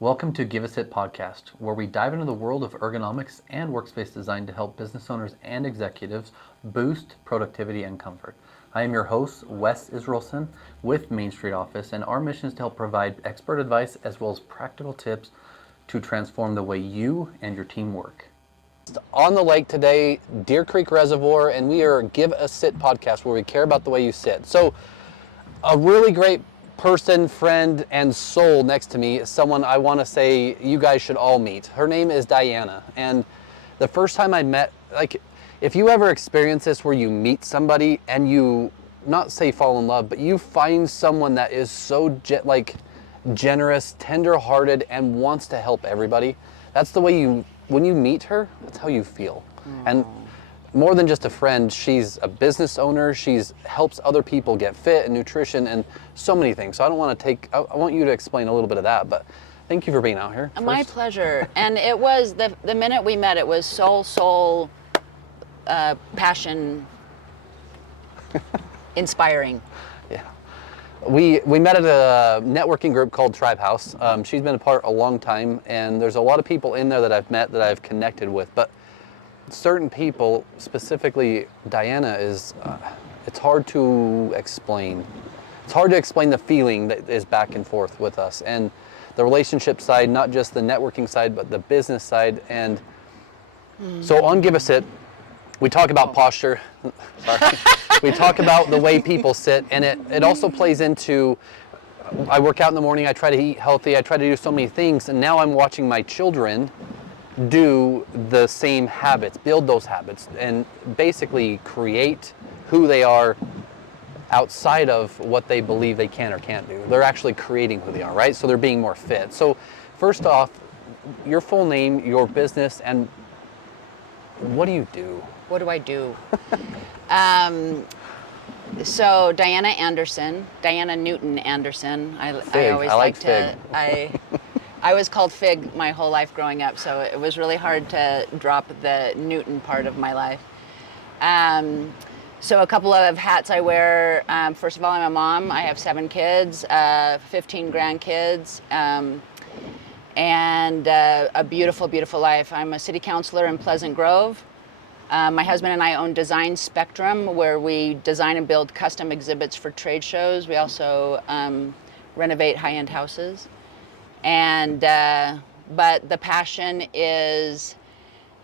Welcome to Give a Sit podcast, where we dive into the world of ergonomics and workspace design to help business owners and executives boost productivity and comfort. I am your host, Wes Israelson, with Main Street Office, and our mission is to help provide expert advice as well as practical tips to transform the way you and your team work. On the lake today, Deer Creek Reservoir, and we are Give a Sit podcast where we care about the way you sit. So a really great person, friend, and soul next to me is someone I want to say you guys should all meet. Her name is Dianna, and the first time I met, if you ever experience this where you meet somebody and you, not say fall in love, but you find someone that is so generous, tender-hearted, and wants to help everybody, that's the way when you meet her, that's how you feel. And more than just a friend, she's a business owner. She's helps other people get fit and nutrition and so many things. So I don't want to I want you to explain a little bit of that, but thank you for being out here. My pleasure. And it was, the minute we met, it was soul, passion, inspiring. Yeah. We met at a networking group called Tribe House. She's been a part a long time, and there's a lot of people in there that I've met that I've connected with, but certain people, specifically Dianna, it's hard to explain. It's hard to explain the feeling that is back and forth with us, and the relationship side, not just the networking side, but the business side. And so on Give a Sit, we talk about posture. Sorry. We talk about the way people sit, and it also plays into, I work out in the morning, I try to eat healthy, I try to do so many things, and now I'm watching my children do the same habits, build those habits, and basically create who they are outside of what they believe they can or can't do. They're actually creating who they are, right? So they're being more fit. So first off, your full name, your business, and what do you do? What do I do? So Dianna Andersen, Dianna Newton Andersen. I always like to, Fig. I was called Fig my whole life growing up, so it was really hard to drop the Newton part of my life. So a couple of hats I wear. First of all, I'm a mom. I have 7 kids, 15 grandkids, and a beautiful, beautiful life. I'm a city councilor in Pleasant Grove. My husband and I own Design Spectrum, where we design and build custom exhibits for trade shows. We also renovate high-end houses. And but the passion is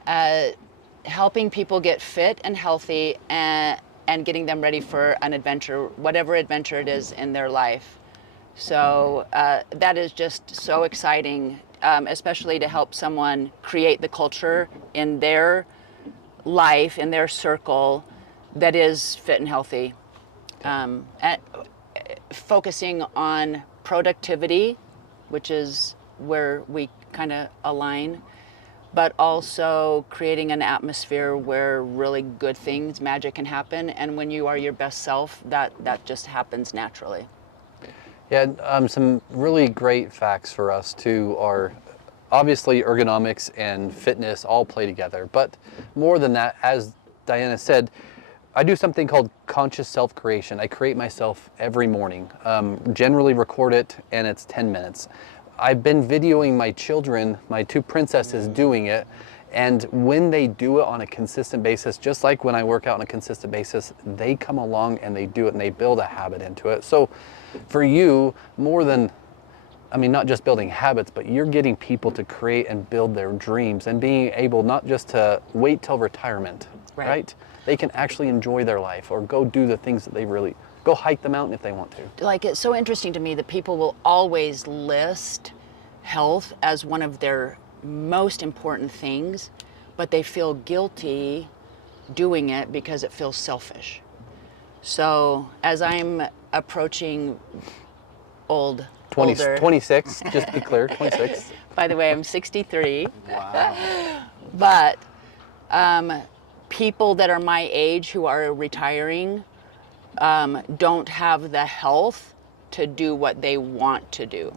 helping people get fit and healthy and getting them ready for an adventure, whatever adventure it is in their life. So that is just so exciting, especially to help someone create the culture in their life, in their circle, that is fit and healthy. Focusing on productivity, which is where we kind of align, but also creating an atmosphere where really good things, magic can happen. And when you are your best self, that just happens naturally. Yeah, some really great facts for us too are obviously ergonomics and fitness all play together, but more than that, as Dianna said, I do something called conscious self-creation. I create myself every morning, generally record it, and it's 10 minutes. I've been videoing my children, my 2 princesses, doing it, and when they do it on a consistent basis, just like when I work out on a consistent basis, they come along and they do it and they build a habit into it. So for you, more than, not just building habits, but you're getting people to create and build their dreams and being able not just to wait till retirement, right? They can actually enjoy their life or go do the things that they really, go hike the mountain if they want to. Like, it's so interesting to me that people will always list health as one of their most important things, but they feel guilty doing it because it feels selfish. So as I'm approaching older. 26, just to be clear, 26. By the way, I'm 63. Wow. But people that are my age who are retiring don't have the health to do what they want to do.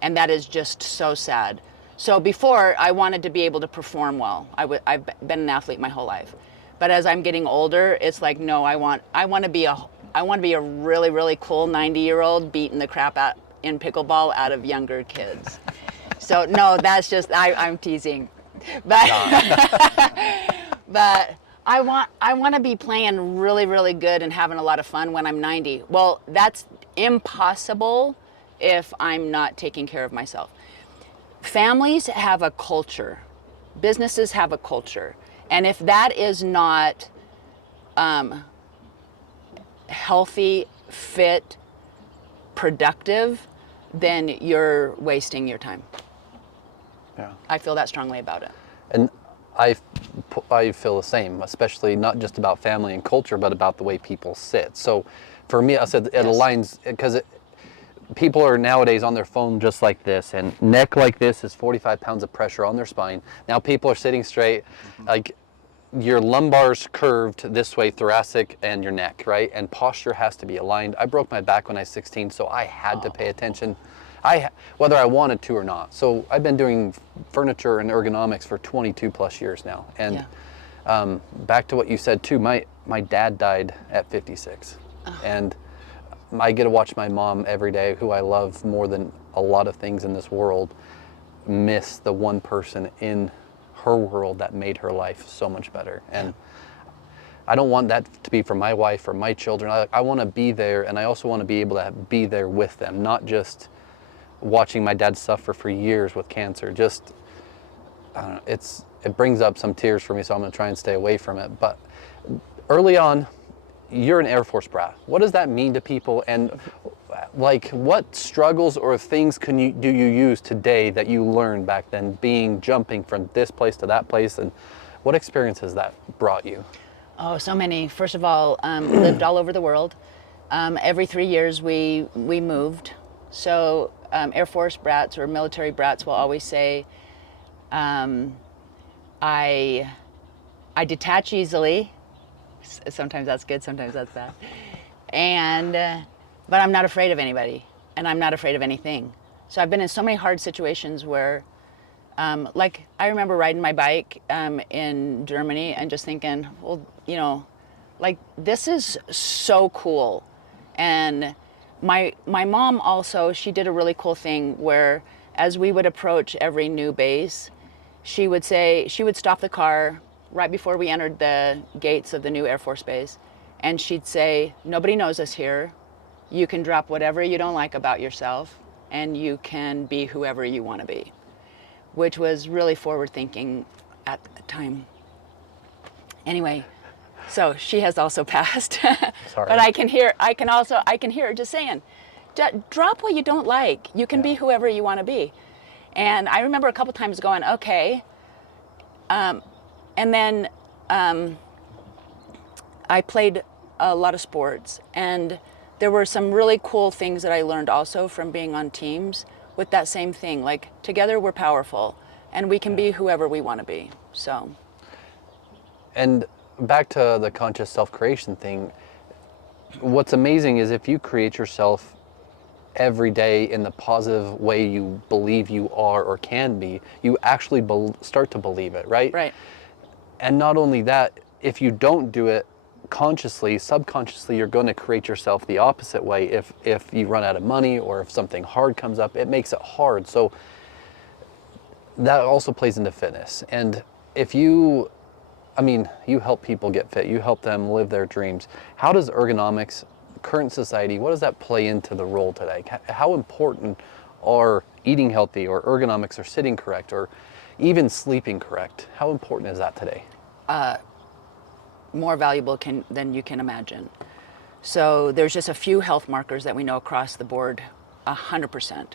And that is just so sad. So before, I wanted to be able to perform well. I've been an athlete my whole life. But as I'm getting older, it's like, no, I want to be a really, really cool 90-year-old beating the crap out in pickleball out of younger kids. So no, that's just I'm teasing, but but I want to be playing really, really good and having a lot of fun when I'm 90. Well, that's impossible if I'm not taking care of myself. Families have a culture, businesses have a culture, and if that is not healthy, fit, productive, then you're wasting your time. Yeah. I feel that strongly about it. And I feel the same, especially not just about family and culture, but about the way people sit. So for me, I said it Yes. aligns because people are nowadays on their phone just like this, and neck like this is 45 pounds of pressure on their spine. Now people are sitting straight, like your lumbar's curved this way, thoracic and your neck, right? And posture has to be aligned. I broke my back when I was 16, so I had to pay attention. Whether I wanted to or not. So I've been doing furniture and ergonomics for 22 plus years now. And back to what you said too, my dad died at 56. And I get to watch my mom every day, who I love more than a lot of things in this world, miss the one person in her world that made her life so much better. And I don't want that to be for my wife or my children. I want to be there, and I also want to be able to be there with them, not just watching my dad suffer for years with cancer. Just, I don't know, it brings up some tears for me, so I'm going to try and stay away from it. But early on, you're an Air Force brat. What does that mean to people? And like, what struggles or things do you use today that you learned back then, jumping from this place to that place? And what experience has that brought you? Oh, so many. First of all, lived all over the world. Every 3 years we moved. So Air Force brats or military brats will always say, I detach easily. Sometimes that's good, sometimes that's bad. But I'm not afraid of anybody, and I'm not afraid of anything. So I've been in so many hard situations where, like I remember riding my bike in Germany and just thinking, well, like this is so cool. And my mom also, she did a really cool thing where as we would approach every new base, she would stop the car right before we entered the gates of the new Air Force Base, and she'd say, nobody knows us here. You can drop whatever you don't like about yourself, and you can be whoever you want to be, which was really forward thinking at the time. Anyway, so she has also passed. Sorry. But I can hear her just saying, drop what you don't like. You can be whoever you want to be. And I remember a couple times going, okay. And then I played a lot of sports, and there were some really cool things that I learned also from being on teams with that same thing. Like, together we're powerful, and we can be whoever we want to be. So. And back to the conscious self-creation thing, what's amazing is if you create yourself every day in the positive way you believe you are or can be, you actually start to believe it, right? Right. And not only that, if you don't do it consciously, subconsciously, you're going to create yourself the opposite way. If you run out of money or if something hard comes up, it makes it hard. So that also plays into fitness. And if you help people get fit, you help them live their dreams. How does ergonomics, current society, what does that play into the role today? How important are eating healthy or ergonomics or sitting correct or even sleeping correct? How important is that today? More valuable than you can imagine. So there's just a few health markers that we know across the board 100%.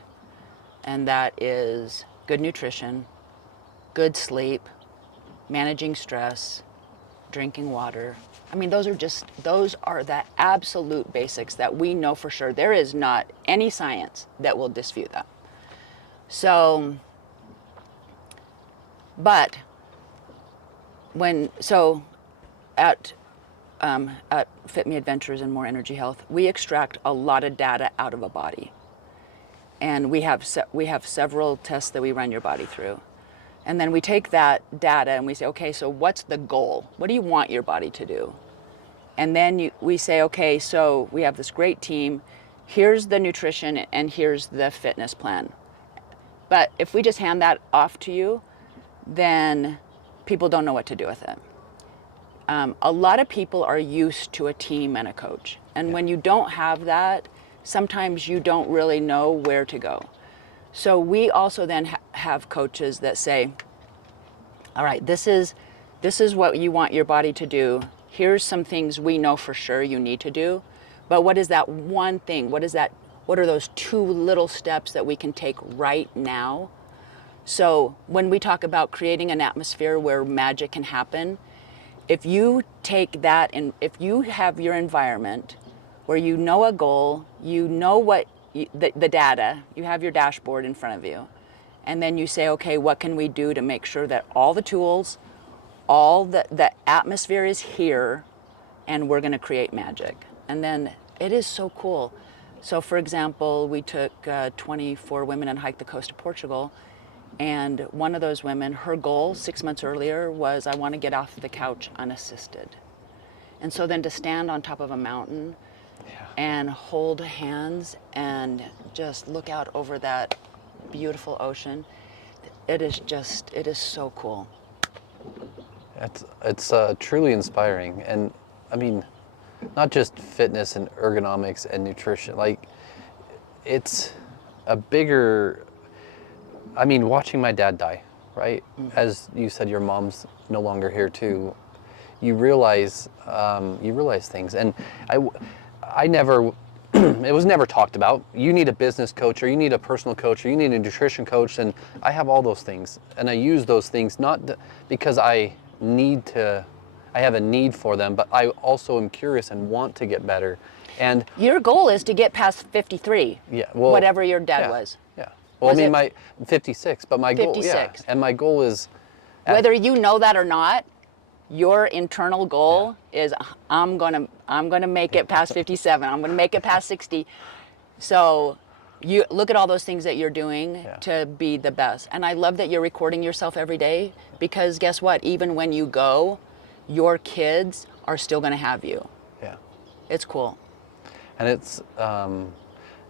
And that is good nutrition, good sleep, managing stress, drinking water. I mean, those are the absolute basics that we know for sure. There is not any science that will dispute that. So, but at Fit Me Adventures and MoreEnergy Health, we extract a lot of data out of a body, and we have several tests that we run your body through, and then we take that data and we say, okay, so what's the goal? What do you want your body to do? And then we say, okay, so we have this great team. Here's the nutrition and here's the fitness plan. But if we just hand that off to you, then people don't know what to do with it. A lot of people are used to a team and a coach. And when you don't have that, sometimes you don't really know where to go. So we also then have coaches that say, all right, this is what you want your body to do. Here's some things we know for sure you need to do. But what is that one thing? What are those 2 little steps that we can take right now? So when we talk about creating an atmosphere where magic can happen, if you take that and if you have your environment where you know a goal, you know the data, you have your dashboard in front of you, and then you say, okay, what can we do to make sure that all the tools, all the atmosphere is here, and we're going to create magic. And then it is so cool. So for example, we took 24 women and hiked the coast of Portugal. And one of those women, her goal 6 months earlier was, I want to get off the couch unassisted. And so then to stand on top of a mountain and hold hands and just look out over that beautiful ocean, it is so cool. It's truly inspiring. And I mean, not just fitness and ergonomics and nutrition, like it's a bigger, I mean, watching my dad die, right? As you said, your mom's no longer here too. You realize things, and I never, it was never talked about. You need a business coach, or you need a personal coach, or you need a nutrition coach, and I have all those things, and I use those things not because I have a need for them, but I also am curious and want to get better. And your goal is to get past 53. Yeah, well, whatever your dad was. Yeah. Well, Was I mean, it my 56, but my goal, 56. and my goal is, Whether you know that or not, your internal goal is, I'm gonna make it past 57. I'm gonna make it past 60. So you look at all those things that you're doing to be the best. And I love that you're recording yourself every day, because guess what? Even when you go, your kids are still gonna have you. Yeah. It's cool. And it's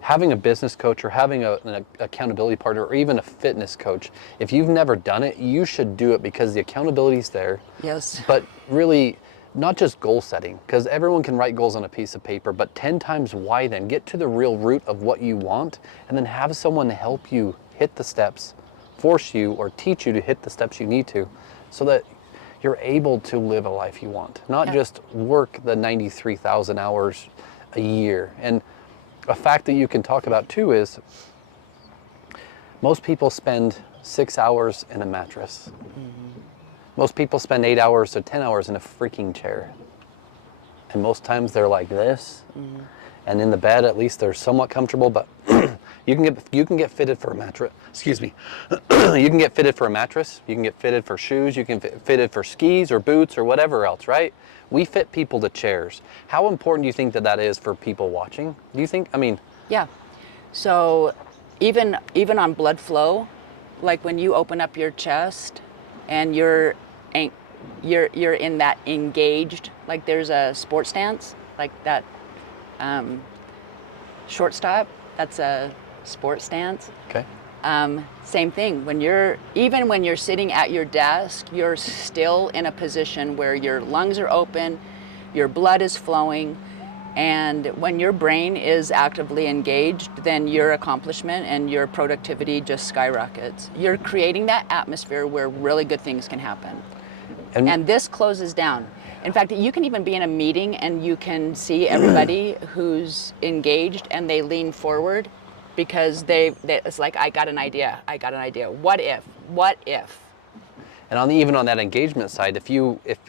having a business coach or having an accountability partner or even a fitness coach. If you've never done it, you should do it, because the accountability's there. Yes. But really, not just goal setting, because everyone can write goals on a piece of paper, but 10 times why then? Get to the real root of what you want, and then have someone help you hit the steps, force you or teach you to hit the steps you need to, so that you're able to live a life you want, not just work the 93,000 hours a year. And a fact that you can talk about too is most people spend 6 hours in a mattress. Most people spend 8 hours to 10 hours in a freaking chair. And most times they're like this. And in the bed, at least they're somewhat comfortable, but you can get fitted for a mattress. Excuse me. You can get fitted for a mattress. You can get fitted for shoes. You can get fitted for skis or boots or whatever else, right? We fit people to chairs. How important do you think that is for people watching? Do you think? I mean, yeah. So even on blood flow, like when you open up your chest and you're in that engaged, like there's a sports stance, like that shortstop, that's a sports stance. okay. Same thing. When you're sitting at your desk, you're still in a position where your lungs are open, your blood is flowing, and when your brain is actively engaged, then your accomplishment and your productivity just skyrockets. You're creating that atmosphere where really good things can happen. And this closes down. In fact, you can even be in a meeting and you can see everybody who's engaged and they lean forward, because it's like, I got an idea. What if? And even on that engagement side, if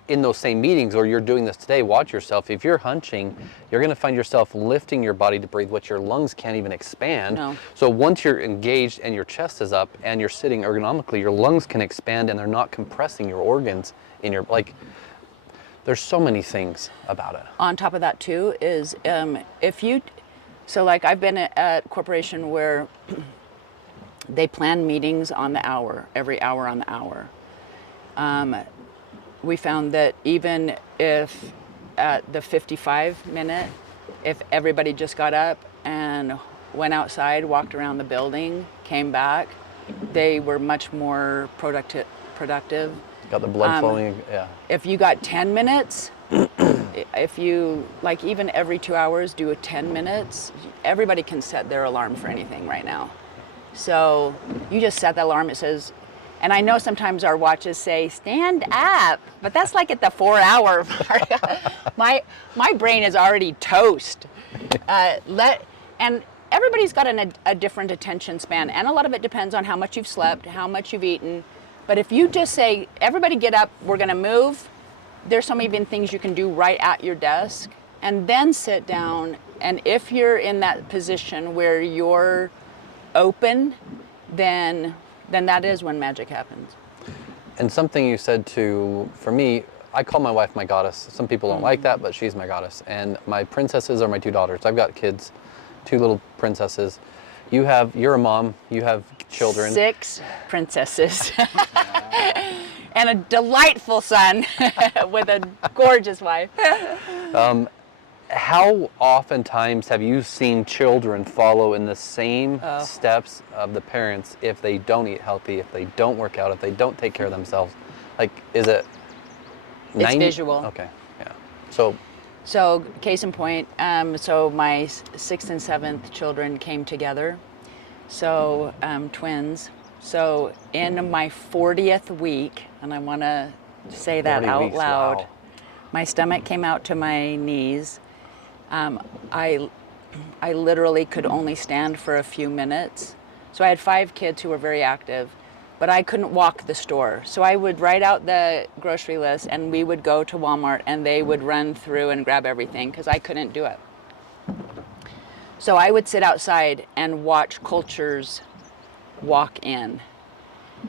in those same meetings, or you're doing this today, watch yourself. If you're hunching, you're going to find yourself lifting your body to breathe, which your lungs can't even expand. No. So once you're engaged and your chest is up and you're sitting ergonomically, your lungs can expand and they're not compressing your organs in your, there's so many things about it. On top of that too is so like I've been at a corporation where they plan meetings on the hour, every hour on the hour. We found that even if at the 55 minute, if everybody just got up and went outside, walked around the building, came back, they were much more productive. Got the blood flowing. Yeah. If you got 10 minutes, if you, like even every 2 hours, do a 10 minutes, everybody can set their alarm for anything right now. So you just set the alarm, it says, and I know sometimes our watches say, stand up, but that's like at the 4-hour mark. my brain is already toast. And everybody's got a different attention span, and a lot of it depends on how much you've slept, how much you've eaten. But if you just say, everybody get up, we're gonna move, there's so many things you can do right at your desk, and then sit down, and if you're in that position where you're open, then that is when magic happens. And something you said for me, I call my wife my goddess. Some people don't like that, but she's my goddess. And my princesses are my 2 daughters. I've got kids, 2 little princesses. You're a mom, you have children. 6 princesses. And a delightful son with a gorgeous wife. How oftentimes have you seen children follow in the same steps of the parents if they don't eat healthy, if they don't work out, if they don't take care of themselves? Like, is it 90? It's visual. Okay, yeah. So case in point, so my 6th and 7th children came together, so twins. So in my 40th week, and I want to say that 40 out weeks, loud, wow. My stomach came out to my knees. I literally could only stand for a few minutes. So I had 5 kids who were very active, but I couldn't walk the store. So I would write out the grocery list, and we would go to Walmart, and they would run through and grab everything because I couldn't do it. So I would sit outside and watch cultures walk in.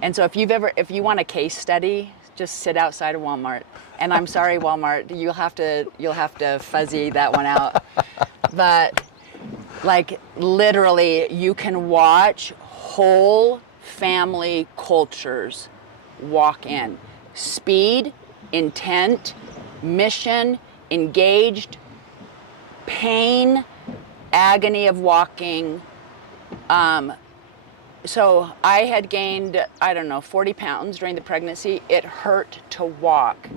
And so if you want a case study, just sit outside of Walmart. And I'm sorry, Walmart, you'll have to fuzzy that one out. But like literally, you can watch whole family cultures walk in. Speed, intent, mission, engaged, pain, agony of walking. So I had gained, 40 pounds during the pregnancy. It hurt to walk.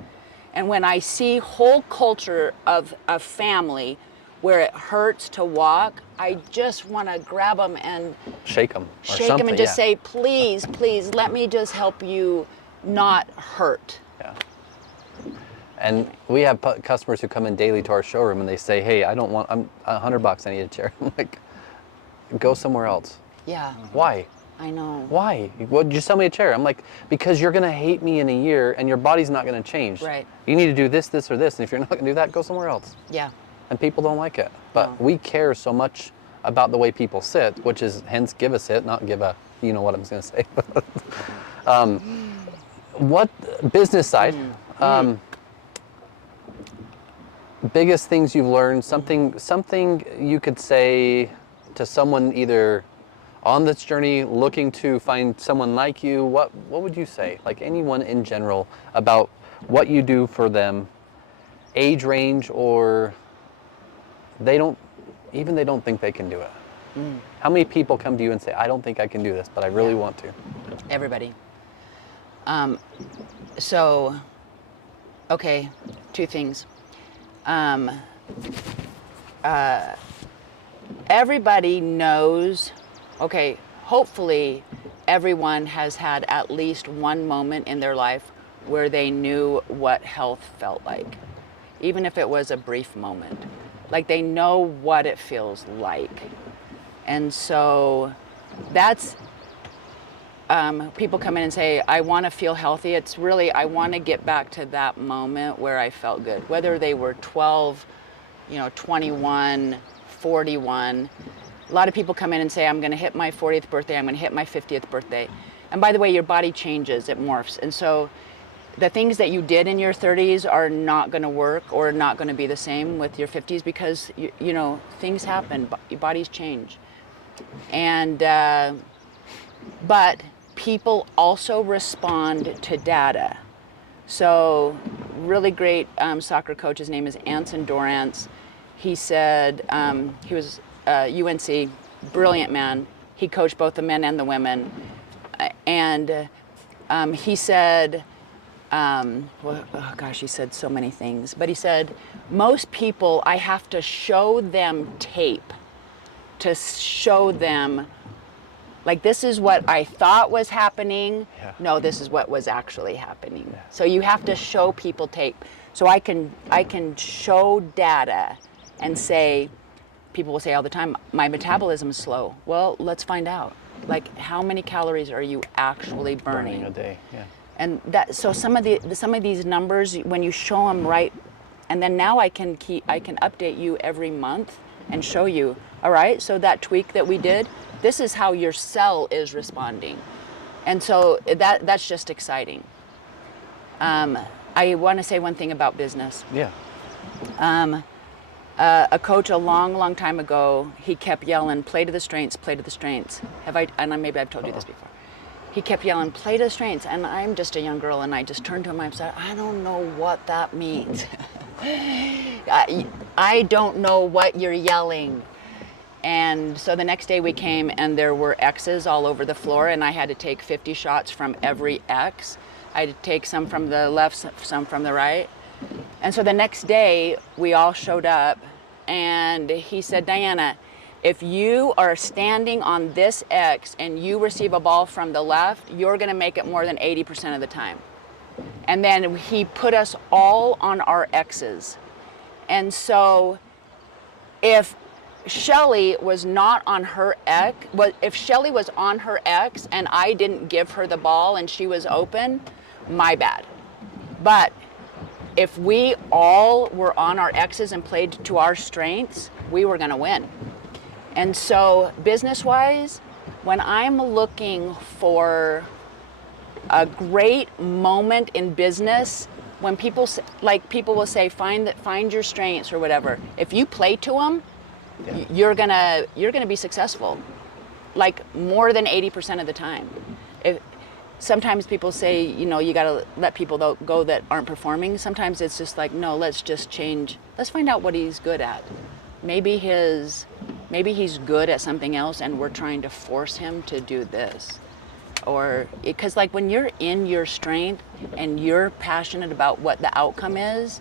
And when I see whole culture of a family where it hurts to walk, I just want to grab them and shake them and just say, please, please, let me just help you not hurt. Yeah. And we have customers who come in daily to our showroom and they say, hey, I'm $100, I need a chair. I'm like, go somewhere else. Yeah. Why? I know. Why? Well, just sell me a chair. I'm like, because you're going to hate me in a year and your body's not going to change. Right. You need to do this, this, or this. And if you're not going to do that, go somewhere else. Yeah. And people don't like it. But we care so much about the way people sit, which is hence give a sit, not give a, you know what I'm going to say. What business side? Biggest things you've learned, something you could say to someone either on this journey looking to find someone like you, what would you say? Like anyone in general about what you do for them, age range, or they don't think they can do it. How many people come to you and say, I don't think I can do this, but I really want to? Everybody. So, okay, 2 things. Everybody knows, okay, hopefully everyone has had at least one moment in their life where they knew what health felt like, even if it was a brief moment. Like they know what it feels like. And so that's, people come in and say, I want to feel healthy. It's really, I want to get back to that moment where I felt good, whether they were 12, 21, 41. A lot of people come in and say, I'm going to hit my 40th birthday, I'm going to hit my 50th birthday. And by the way, your body changes, it morphs. And so the things that you did in your 30s are not going to work or not going to be the same with your 50s because, things happen, your bodies change. And, but people also respond to data. So really great soccer coach, his name is Anson Dorrance. He said, he was UNC, brilliant man. He coached both the men and the women. And he said, well, oh gosh, he said so many things, but he said, most people, I have to show them tape to show them, like, this is what I thought was happening. Yeah. No, this is what was actually happening. Yeah. So you have to show people tape. So I can show data and say, people will say all the time, my metabolism is slow. Well, let's find out. Like, how many calories are you actually burning a day? Yeah. And that, so some of these numbers, when you show them right, and then now I can update you every month and show you, all right, so that tweak that we did, this is how your cell is responding. And so that's just exciting. I want to say one thing about business. Yeah. A coach a long time ago, he kept yelling, play to the strengths, play to the strengths. And maybe I've told you this before. He kept yelling, play to the strengths. And I'm just a young girl, and I just turned to him and I said, I don't know what that means. I don't know what you're yelling. And so the next day we came, and there were X's all over the floor, and I had to take 50 shots from every X. I had to take some from the left, some from the right. And so the next day we all showed up, and he said, Dianna, if you are standing on this X and you receive a ball from the left, you're going to make it more than 80% of the time. And then he put us all on our X's. And so if Shelly was not on her X, if Shelly was on her X and I didn't give her the ball and she was open, my bad. But if we all were on our X's and played to our strengths, we were going to win. And so business-wise, when I'm looking for a great moment in business, when people will say, find your strengths or whatever. If you play to them, you're gonna be successful, like more than 80% of the time. Sometimes people say, you gotta let people go that aren't performing. Sometimes it's just like, no, let's just change. Let's find out what he's good at. Maybe he's good at something else, and we're trying to force him to do this. Or because like when you're in your strength and you're passionate about what the outcome is,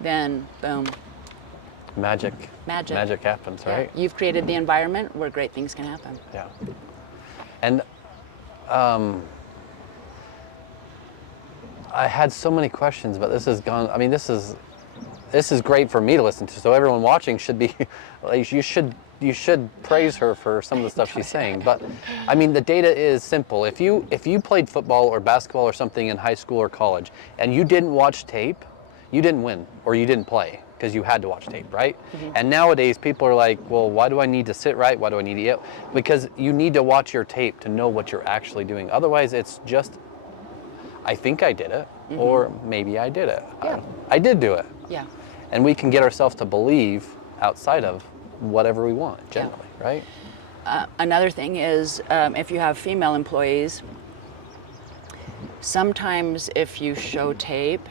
then boom. Magic happens, right? Yeah. You've created the environment where great things can happen. Yeah. And I had so many questions, but this has gone. I mean, this is great for me to listen to. So everyone watching should be, like, you should praise her for some of the stuff she's saying. But I mean, the data is simple. If you played football or basketball or something in high school or college and you didn't watch tape, you didn't win, or you didn't play because you had to watch tape, right? Mm-hmm. And nowadays people are like, well, why do I need to sit right? Why do I need to eat? Because you need to watch your tape to know what you're actually doing. Otherwise, it's just, I think I did it, mm-hmm. or maybe I did it. Yeah. I did do it. Yeah. And we can get ourselves to believe outside of whatever we want, generally, right? Another thing is, if you have female employees, sometimes if you show tape,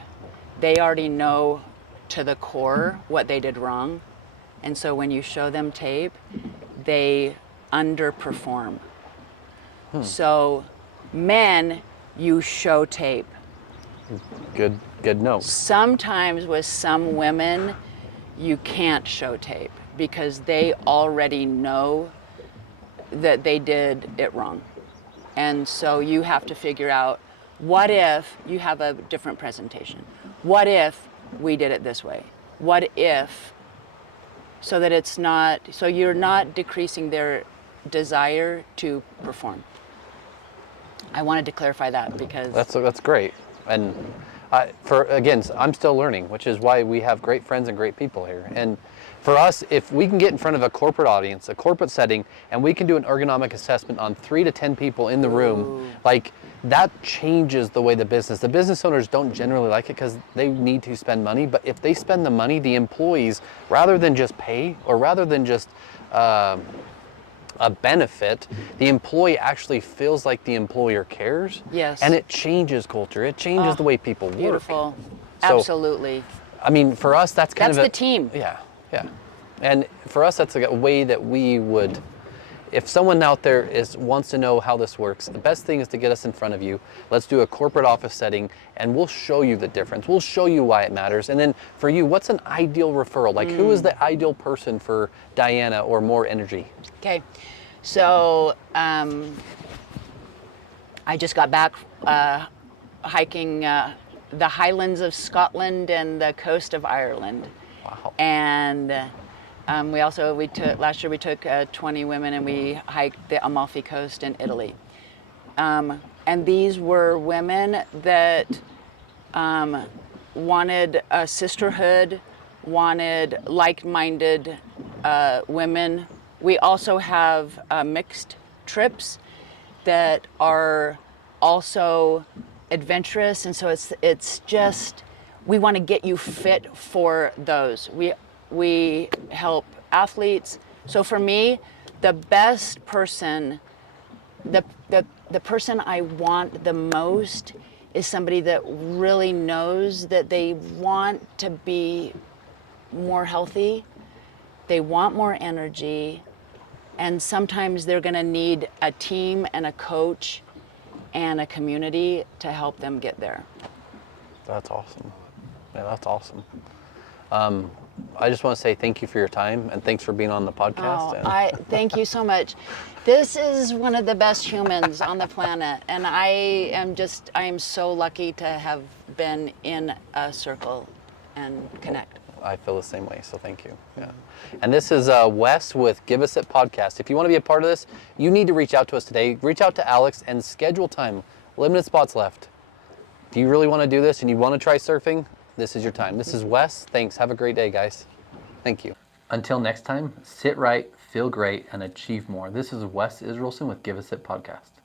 they already know to the core what they did wrong. And so when you show them tape, they underperform. So men, you show tape. Good note. Sometimes with some women, you can't show tape because they already know that they did it wrong. And so you have to figure out, what if you have a different presentation? What if we did it this way? What if, so that it's not, so you're not decreasing their desire to perform. I wanted to clarify that because that's great. And I'm still learning, which is why we have great friends and great people here. And for us, if we can get in front of a corporate audience, a corporate setting, and we can do an ergonomic assessment on 3 to 10 people in the room, like that changes the way the business owners don't generally like it because they need to spend money. But if they spend the money, the employees, rather than just pay or rather than just a benefit, the employee actually feels like the employer cares. Yes. And it changes culture. It changes the way people work. Beautiful. So, Absolutely. I mean, for us, that's the team. Yeah. And for us, that's a way that we would If someone out there wants to know how this works, the best thing is to get us in front of you. Let's do a corporate office setting and we'll show you the difference. We'll show you why it matters. And then for you, what's an ideal referral? Like who is the ideal person for Dianna or MoreEnergy? Okay, so I just got back hiking the Highlands of Scotland and the coast of Ireland. Wow. And last year we took 20 women and we hiked the Amalfi Coast in Italy. And these were women that wanted a sisterhood, wanted like-minded women. We also have mixed trips that are also adventurous, and so it's just, we want to get you fit for those. We help athletes. So for me, the best person, the person I want the most is somebody that really knows that they want to be more healthy, they want more energy, and sometimes they're going to need a team and a coach and a community to help them get there. That's awesome. Yeah, that's awesome. I just want to say thank you for your time and thanks for being on the podcast. I thank you so much. This is one of the best humans on the planet, and I am so lucky to have been in a circle and connect. I feel the same way, so thank you. Yeah. And this is Wes with Give Us It Podcast. If you want to be a part of this, you need to reach out to us today. Reach out to Alex and schedule time. Limited spots left. If you really want to do this and you want to try surfing, this is your time. This is Wes. Thanks. Have a great day, guys. Thank you. Until next time, sit right, feel great, and achieve more. This is Wes Israelson with Give Us It Podcast.